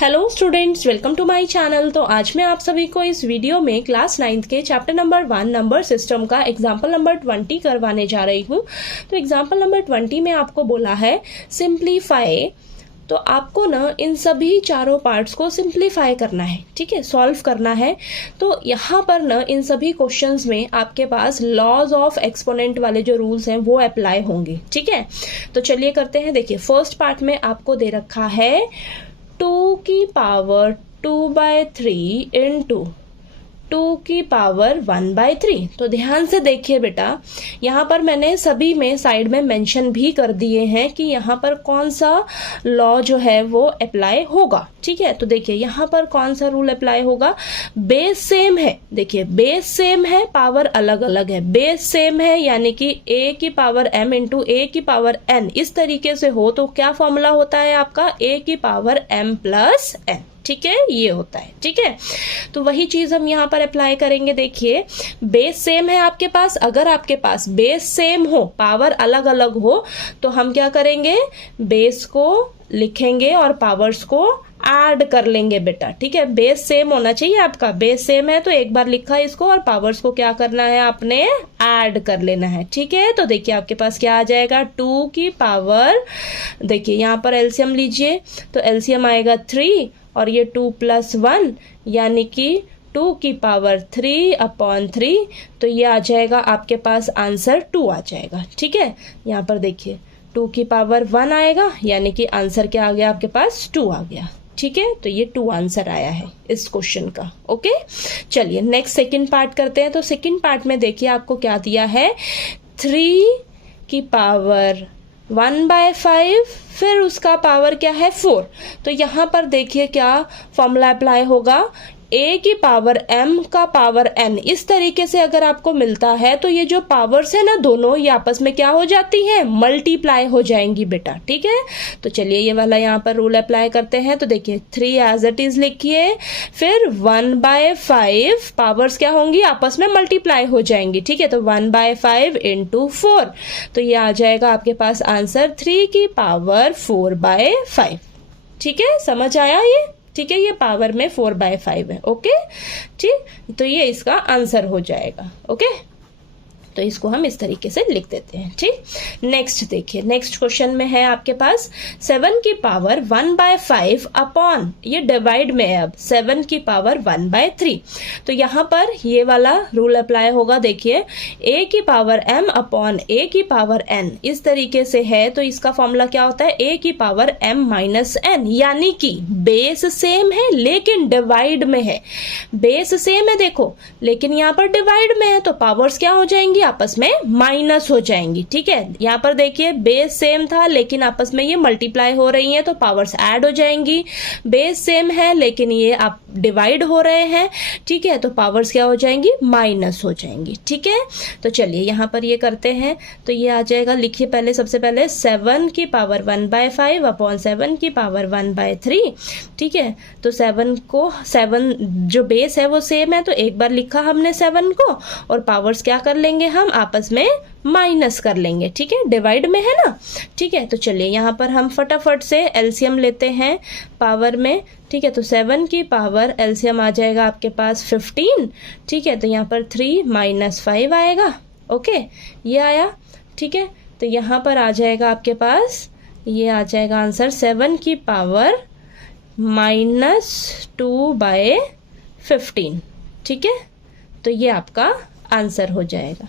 Hello students, welcome to my channel. तो आज मैं आप सभी को इस वीडियो में क्लास 9th के चैप्टर नंबर 1 नंबर सिस्टम का एग्जाम्पल नंबर 20 करवाने जा रही हूँ। तो एग्जाम्पल नंबर 20 में आपको बोला है सिंप्लीफाई। तो आपको ना इन सभी चारों पार्ट्स को सिंप्लीफाई करना है, ठीक है, सॉल्व करना है। तो यहाँ पर ना इन सभी क्वेश्चंस में आपके पास लॉज ऑफ एक्सपोनेंट वाले जो रूल्स हैं वो अप्लाई होंगे, ठीक है। तो चलिए करते हैं। देखिए फर्स्ट पार्ट में आपको दे रखा है 2 की पावर 2/3 इंटू 2 की पावर 1/3। तो ध्यान से देखिए बेटा, यहाँ पर मैंने सभी में साइड में मेंशन भी कर दिए हैं कि यहाँ पर कौन सा लॉ जो है वो अप्लाई होगा, ठीक है। तो देखिए यहाँ पर कौन सा रूल अप्लाई होगा। बेस सेम है, देखिए बेस सेम है, पावर अलग अलग है। बेस सेम है यानी कि a की पावर m इंटू a की पावर n इस तरीके से हो तो क्या फॉर्मूला होता है आपका, a की पावर m प्लस n, ठीक है, ये होता है, ठीक है। तो वही चीज हम यहाँ पर अप्लाई करेंगे। देखिए बेस सेम है आपके पास, अगर आपके पास बेस सेम हो पावर अलग अलग हो तो हम क्या करेंगे, बेस को लिखेंगे और पावर्स को ऐड कर लेंगे बेटा, ठीक है। बेस सेम होना चाहिए आपका, बेस सेम है तो एक बार लिखा इसको और पावर्स को क्या करना है आपने, ऐड कर लेना है, ठीक है। तो देखिए आपके पास क्या आ जाएगा, 2 की पावर, देखिए यहाँ पर एलसीएम लीजिए तो एलसीएम आएगा 3 और ये 2 + 1 यानी कि 2 की पावर 3/3। तो ये आ जाएगा आपके पास आंसर 2 आ जाएगा, ठीक है। यहाँ पर देखिए 2 की पावर 1 आएगा यानी कि आंसर क्या आ गया आपके पास, 2 आ गया, ठीक है। तो ये 2 आंसर आया है इस क्वेश्चन का, ओके। चलिए नेक्स्ट सेकंड पार्ट करते हैं। तो सेकंड पार्ट में देखिए आपको क्या दिया है, 3 की पावर 1/5, फिर उसका पावर क्या है 4। तो यहाँ पर देखिए क्या फॉर्मूला अप्लाई होगा, a की पावर m का पावर n इस तरीके से अगर आपको मिलता है तो ये जो पावर्स है ना दोनों ये आपस में क्या हो जाती हैं, मल्टीप्लाई हो जाएंगी बेटा, ठीक है। तो चलिए ये वाला यहाँ पर रूल अप्लाई करते हैं। तो देखिए 3 एज इट इज लिखिए, फिर 1/5 पावर्स क्या होंगी, आपस में मल्टीप्लाई हो जाएंगी, ठीक है। तो 1/5 इंटू 4, तो ये आ जाएगा आपके पास आंसर 3 की पावर 4/5, ठीक है। समझ आया ये, ठीक है, ये पावर में 4/5 है, ओके, ठीक। तो ये इसका आंसर हो जाएगा, ओके। तो इसको हम इस तरीके से लिख देते हैं, ठीक। नेक्स्ट देखिए, नेक्स्ट क्वेश्चन में है आपके पास 7 की पावर 1/5 अपॉन, ये डिवाइड में है अब, 7 की पावर 1/3। तो यहाँ पर ये वाला रूल अप्लाई होगा। देखिए a की पावर m अपॉन a की पावर n इस तरीके से है तो इसका फॉर्मूला क्या होता है, a की पावर m माइनस n, यानी कि बेस सेम है लेकिन डिवाइड में है। बेस सेम है देखो, लेकिन यहाँ पर डिवाइड में है तो पावर्स क्या हो जाएंगी, आपस में माइनस हो जाएंगी, ठीक है। यहाँ पर देखिए बेस सेम था लेकिन आपस में ये मल्टीप्लाई हो रही हैं तो पावर्स ऐड हो जाएंगी। बेस सेम है लेकिन ये आप डिवाइड हो रहे हैं, ठीक है, तो पावर्स क्या हो जाएंगी, माइनस हो जाएंगी, ठीक है। तो चलिए यहाँ पर ये करते हैं। तो ये आ जाएगा, लिखिए पहले सबसे पहले 7 की पावर 1/5 अपॉन 7 की पावर 1/3, ठीक है। तो 7 जो बेस है वो सेम है तो एक बार लिखा हमने 7 को और पावर्स क्या कर लेंगे, हम आपस में माइनस कर लेंगे, ठीक है, डिवाइड में है ना, ठीक है। तो चलिए यहाँ पर हम फटाफट से एलसीएम लेते हैं पावर में, ठीक है। तो 7 की पावर एलसीएम आ जाएगा आपके पास 15, ठीक है। तो यहाँ पर 3 - 5 आएगा, ओके, ये आया, ठीक है। तो यहाँ पर आ जाएगा आपके पास, ये आ जाएगा आंसर 7 की पावर -2/15, ठीक है। तो ये आपका आंसर हो जाएगा,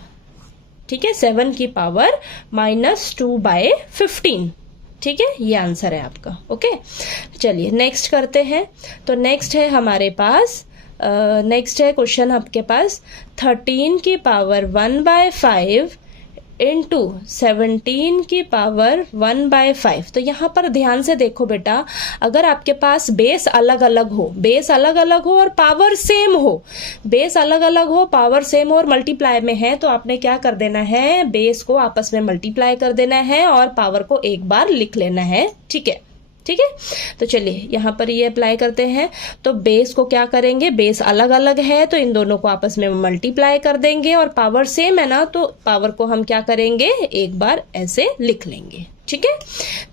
ठीक है, 7 की पावर -2/15, ठीक है, ये आंसर है आपका, ओके। चलिए नेक्स्ट करते हैं। तो नेक्स्ट है हमारे पास नेक्स्ट है क्वेश्चन आपके पास 13 की पावर 1/5 इंटू 17 की पावर 1/5। तो यहाँ पर ध्यान से देखो बेटा, अगर आपके पास बेस अलग अलग हो, बेस अलग अलग हो और पावर सेम हो, बेस अलग अलग हो, पावर सेम हो और मल्टीप्लाई में है तो आपने क्या कर देना है, बेस को आपस में मल्टीप्लाई कर देना है और पावर को एक बार लिख लेना है, ठीक है, ठीक है। तो चलिए यहाँ पर ये अप्लाई करते हैं। तो बेस को क्या करेंगे, बेस अलग अलग है तो इन दोनों को आपस में मल्टीप्लाई कर देंगे और पावर सेम है ना तो पावर को हम क्या करेंगे, एक बार ऐसे लिख लेंगे, ठीक है।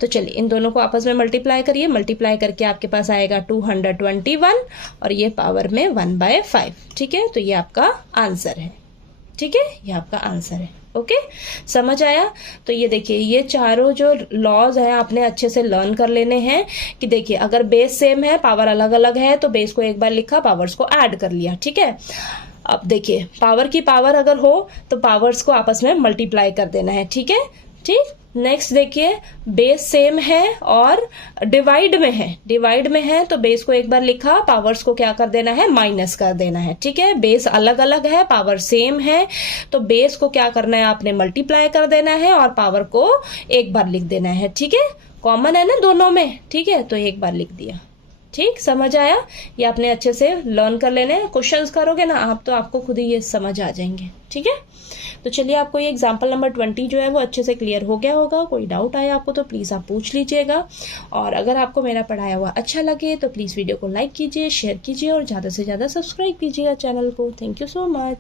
तो चलिए इन दोनों को आपस में मल्टीप्लाई करिए, मल्टीप्लाई करके आपके पास आएगा 221 और ये पावर में 1/5। ठीक है, तो ये आपका आंसर है। ठीक है, ये आपका आंसर है। ओके, समझ आया। तो ये देखिए, ये चारों जो लॉज हैं आपने अच्छे से लर्न कर लेने हैं कि देखिए अगर बेस सेम है, पावर अलग अलग है, तो बेस को एक बार लिखा, पावर्स को ऐड कर लिया। ठीक है, अब देखिए पावर की पावर अगर हो तो पावर्स को आपस में मल्टीप्लाई कर देना है। ठीक है, ठीक। नेक्स्ट देखिए, बेस सेम है और डिवाइड में है, डिवाइड में है तो बेस को एक बार लिखा, पावर्स को क्या कर देना है, माइनस कर देना है। ठीक है, बेस अलग अलग है, पावर सेम है, तो बेस को क्या करना है, आपने मल्टीप्लाई कर देना है और पावर को एक बार लिख देना है। ठीक है, कॉमन है ना दोनों में। ठीक है, तो एक बार लिख दिया। ठीक, समझ आया। ये आपने अच्छे से लर्न कर लेने हैं। क्वेश्चंस करोगे ना आप तो आपको खुद ही ये समझ आ जाएंगे। ठीक है, तो चलिए आपको ये एग्जाम्पल नंबर 20 जो है वो अच्छे से क्लियर हो गया होगा। कोई डाउट आया आपको तो प्लीज़ आप पूछ लीजिएगा। और अगर आपको मेरा पढ़ाया हुआ अच्छा लगे तो प्लीज़ वीडियो को लाइक कीजिए, शेयर कीजिए और ज़्यादा से ज़्यादा सब्सक्राइब कीजिएगा चैनल को। Thank you so much.